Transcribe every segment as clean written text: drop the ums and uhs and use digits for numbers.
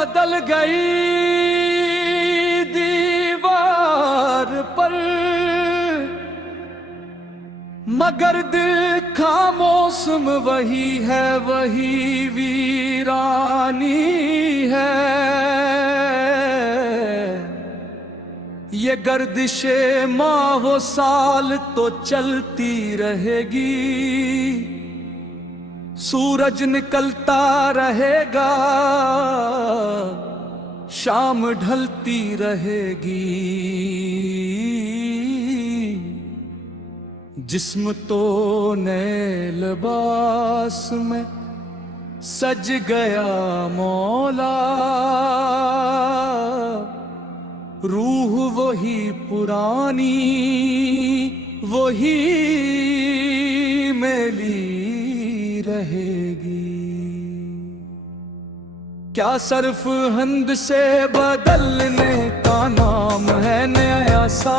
बदल गई दीवार पर, मगर दिल का मौसम वही है, वही वीरानी है। ये गर्दिशे माहो साल तो चलती रहेगी, सूरज निकलता रहेगा, शाम ढलती रहेगी। जिस्म तो नए लिबास में सज गया मौला, रूह वही पुरानी वही मेली रहेगी। क्या सर्फ हंद से बदलने का नाम है नया सा,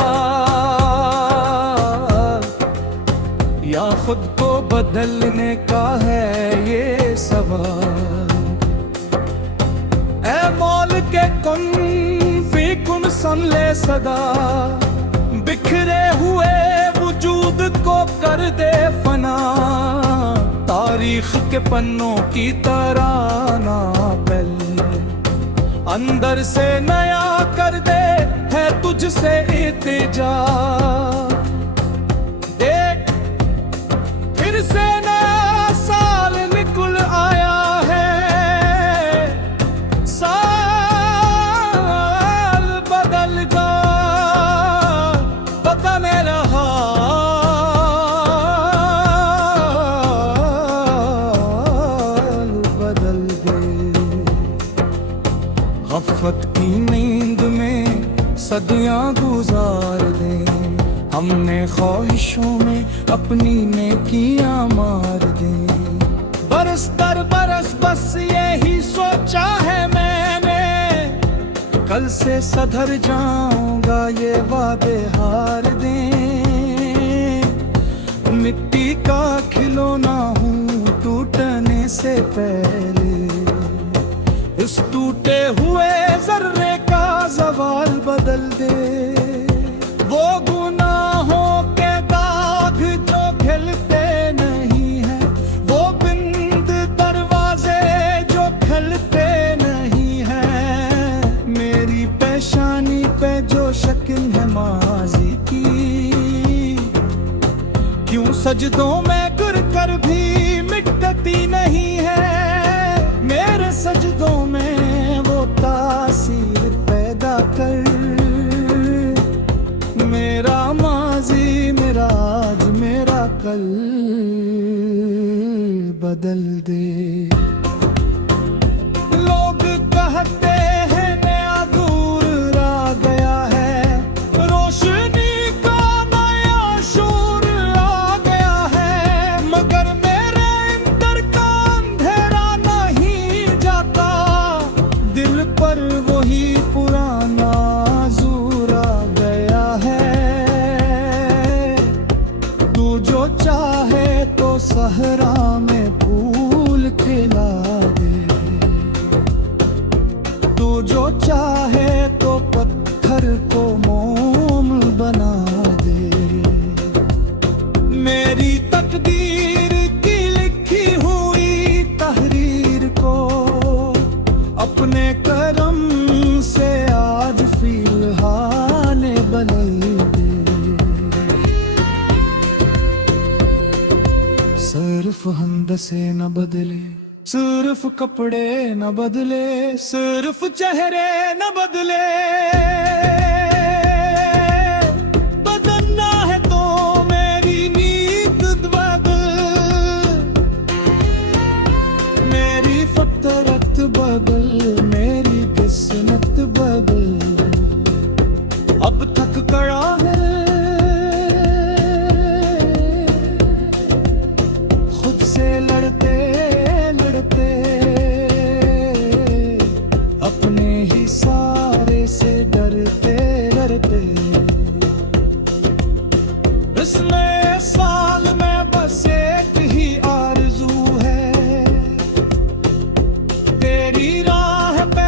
या खुद को बदलने का है ये सवाल। ए मौल के कुन फी कुन सुन ले सदा, बिखरे हुए वजूद को कर दे फना। तारीख के पन्नों की तरह ना पल, अंदर से नया कर दे है तुझसे इल्तिजा। देख फिर से नया साल निकल आया है, साल बदल गया, पता नहीं रहा बदल गए। गफलत की नींद में सदियां गुजार दें, हमने ख्वाहिशों में अपनी नेकियां मार दें। बरस दर बरस बस यही सोचा है मैंने, कल से सधर जाऊंगा ये वादे हार दें। मिट्टी का खिलौना हूँ टूटने से पहले, इस टूटे हुए जर्रे का ज़वाल बदल दे। वो गुनाहों के दाग जो खिलते नहीं हैं, वो बिंद दरवाजे जो खिलते नहीं हैं, मेरी पेशानी पे जो शक्ल है माजी की, क्यों सजदों में गिर कर भी मिटती नहीं है। मेरे सजदों में वो तासीर पैदा कर, मेरा माजी मेरा आज मेरा कल बदल दे। लोग कहते हैं नया दूर आ गया है, रोशनी का नया शोर आ गया है, मगर मेरे अंदर का अंधेरा नहीं जाता। दिल पर वही पुराना जोर आ गया है। तू जो चाहे तो सहरा में फूल खिला दे, तू जो चाहे तो पत्थर को मोम बना दे। मेरी तकदीर की लिखी हुई तहरीर को अपने करम से आज फिलहाल बदल दे। सिर्फ हंदसे न बदले, सिर्फ कपड़े न बदले, सिर्फ चेहरे न बदले। बदलना है तो मेरी नीत बदल, मेरी फितरत बदल, मेरी किस्मत बदल। अब तक कड़ा है खुद से लड़ते लड़ते, अपने ही सारे से डरते डरते। इस नए साल में बस एक ही आरज़ू है, तेरी राह पे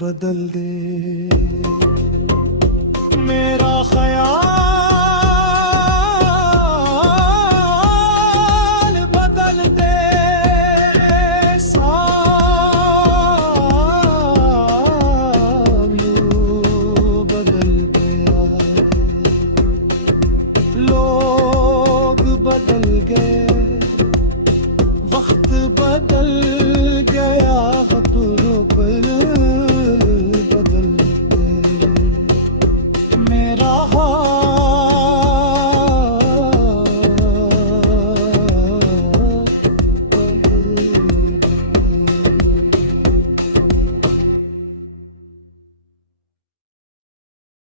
बदल दे मेरा ख्याल बदल दे साल यूं बदल गया लोग बदल गए